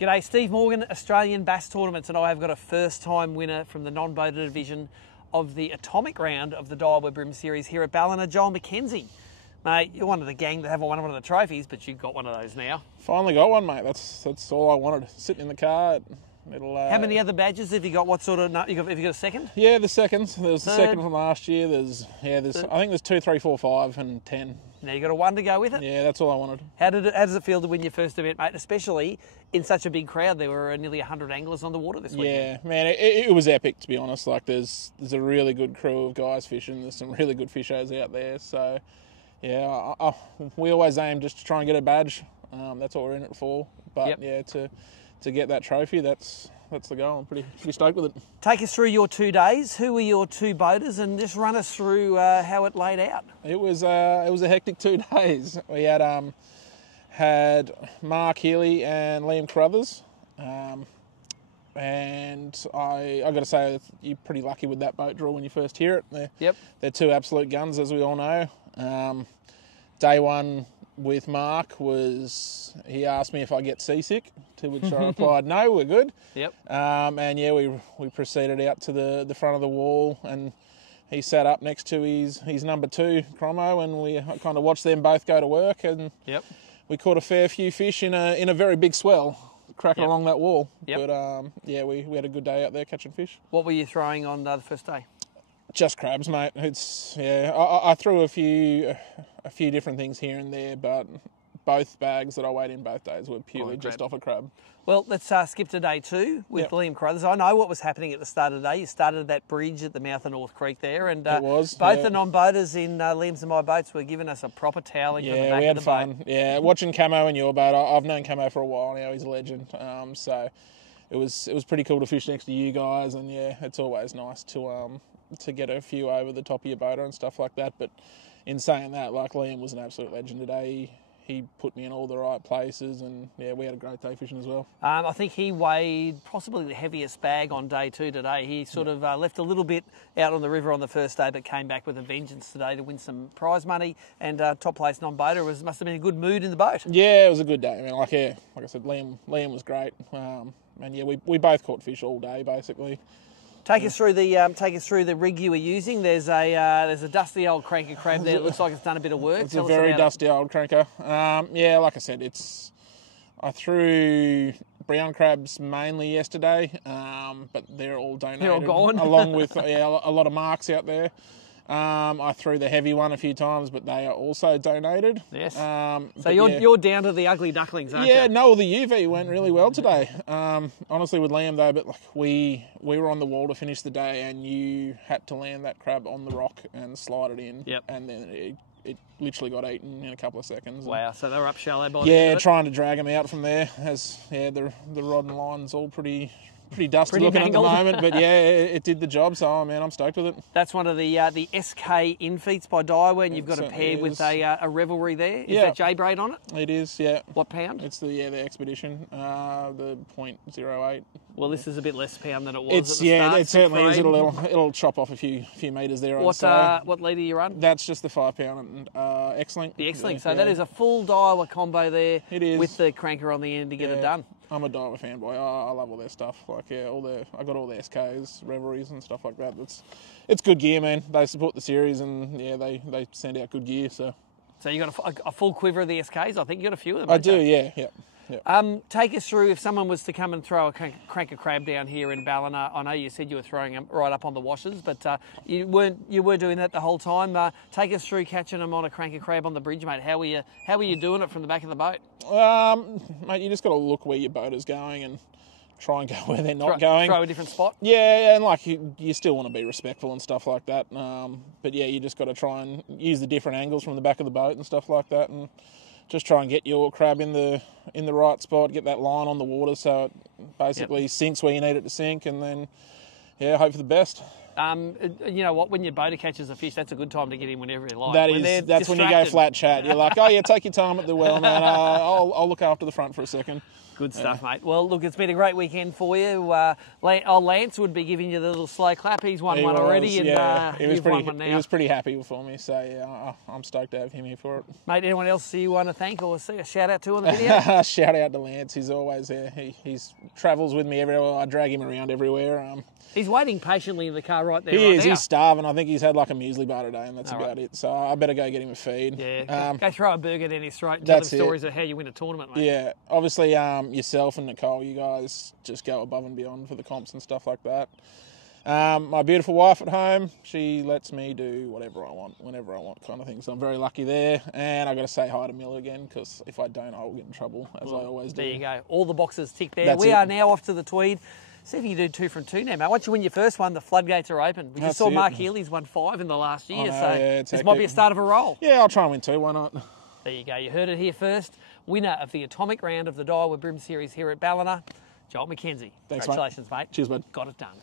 G'day, Steve Morgan, Australian Bass Tournaments, and I have got a first-time winner from the non-boater division of the atomic round of the Daiwa BREAM Series here at Ballina, Joel McKenzie. Mate, you're one of the gang that haven't won one of the trophies, but you've got one of those now. Finally got one, mate. That's all I wanted. Sitting in the car. How many other badges have you got? What sort of? Have you got a second? Yeah, the seconds. There was the second from last year. I think there's 2, 3, 4, 5, and 10. Now you got a 1 to go with it. Yeah, that's all I wanted. How does it feel to win your first event, mate? Especially in such a big crowd. There were nearly 100 anglers on the water this weekend. Yeah, man, it was epic, to be honest. Like, there's a really good crew of guys fishing. There's some really good fishers out there. So, yeah, we always aim just to try and get a badge. That's what we're in it for. But yeah, to get that trophy, that's the goal. I'm pretty stoked with it. Take us through your 2 days. Who were your 2 boaters, and just run us through how it laid out. It was a hectic 2 days. We had Mark Healy and Liam Carruthers, and I got to say, you're pretty lucky with that boat draw when you first hear it. They're 2 absolute guns, as we all know. Day 1 with Mark he asked me if I get seasick, to which I replied, no, we're good. And yeah, we proceeded out to the front of the wall, and he sat up next to his number 2, Cromo, and we kind of watched them both go to work, and we caught a fair few fish in a very big swell cracking along that wall. But yeah, we had a good day out there catching fish. What were you throwing on the first day? Just crabs, mate. I threw a few different things here and there, but both bags that I weighed in both days were purely just off a crab. Well, let's skip to day 2 with Liam Carruthers. I know what was happening at the start of the day. You started at that bridge at the mouth of North Creek there, and it was, both the non-boaters in Liam's and my boats were giving us a proper toweling from the back we had of the fun. boat. Yeah, watching Camo in your boat. I've known Camo for a while now. He's a legend. So it was pretty cool to fish next to you guys, and yeah, it's always nice to get a few over the top of your boater and stuff like that. But in saying that, like, Liam was an absolute legend today. He put me in all the right places, and yeah, we had a great day fishing as well. I think he weighed possibly the heaviest bag on day 2 today. He sort of left a little bit out on the river on the first day, but came back with a vengeance today to win some prize money. And top place non-boater must have been a good mood in the boat. Yeah, it was a good day. I mean, like I said, Liam was great, and yeah, we both caught fish all day basically. Take us through the rig you were using. There's a dusty old cranker crab there. It looks like it's done a bit of work. It's a very dusty old cranker. Yeah, like I said, I threw brown crabs mainly yesterday, but they're all donated. They're all gone. Along with a lot of marks out there. I threw the heavy one a few times, but they are also donated. Yes. So you're down to the ugly ducklings, aren't you? Yeah, no, the UV went really well today. Honestly, with Liam though, but like we were on the wall to finish the day, and you had to land that crab on the rock and slide it in. And then it literally got eaten in a couple of seconds. Wow, so they were up shallow by the end of it? Trying to drag them out from there. The rod and line's all pretty dusty looking mangled at the moment, but yeah, it did the job, so man, I'm stoked with it. That's one of the SK infeats by Daiwa, and you've got it paired with a Revelry there. Is that J-braid on it? It is, yeah. What pound? It's the Expedition, the .08. Well, this is a bit less pound than it was at the start. It certainly is. It'll chop off a few meters there. What leader you run? That's just the 5 pound X-Link. The X-Link. So that is a full Daiwa combo there. It is. With the cranker on the end to get it done. I'm a Daiwa fanboy. I love all their stuff. Like, yeah, I got all the SKs, Revelries and stuff like that. It's good gear, man. They support the series, and yeah, they send out good gear. So you got a full quiver of the SKs. I think you got a few of them. I do, yeah. Take us through, if someone was to come and throw a cranker crab down here in Ballina. I know you said you were throwing them right up on the washers, but you were doing that the whole time. Take us through catching them on a cranker crab on the bridge, mate. How were you doing it from the back of the boat? Mate, you just got to look where your boat is going and try and go where they're not going. Throw a different spot? Yeah, and like you still want to be respectful and stuff like that. But yeah, you just got to try and use the different angles from the back of the boat and stuff like that, and just try and get your crab in the right spot, get that line on the water so it basically sinks where you need it to sink, and then, yeah, hope for the best. You know what? When your boater catches a fish, that's a good time to get in whenever you like. That's when you go flat chat. You're like, oh yeah, take your time at the well, man. I'll look after the front for a second. Good stuff, mate. Well, look, it's been a great weekend for you. Lance would be giving you the little slow clap. He's won one already, and you've won one now. He was pretty happy for me, so yeah, I'm stoked to have him here for it. Mate, anyone else you want to thank or see a shout out to on the video? Shout out to Lance. He's always there. He travels with me everywhere. I drag him around everywhere. He's waiting patiently in the car right there. He is. He's starving. I think he's had like a muesli bar today, and that's about it. So I better go get him a feed. Yeah. Go throw a burger down his throat and tell him stories of how you win a tournament, mate. Yeah. Obviously, yourself and Nicole, you guys just go above and beyond for the comps and stuff like that. My beautiful wife at home, she lets me do whatever I want, whenever I want, kind of thing. So I'm very lucky there. And I got to say hi to Miller again, because if I don't, I will get in trouble, as I always do. There you go. All the boxes ticked there. We are now off to the Tweed. See if you can do 2 from 2 now, mate. Once you win your first one, the floodgates are open. We just saw Mark Healy's won 5 in the last year, this might be a start of a roll. Yeah, I'll try and win 2. Why not? There you go. You heard it here first. Winner of the atomic round of the Daiwa BREAM Series here at Ballina, Joel McKenzie. Thanks, Congratulations, mate. Cheers, bud. Got it done.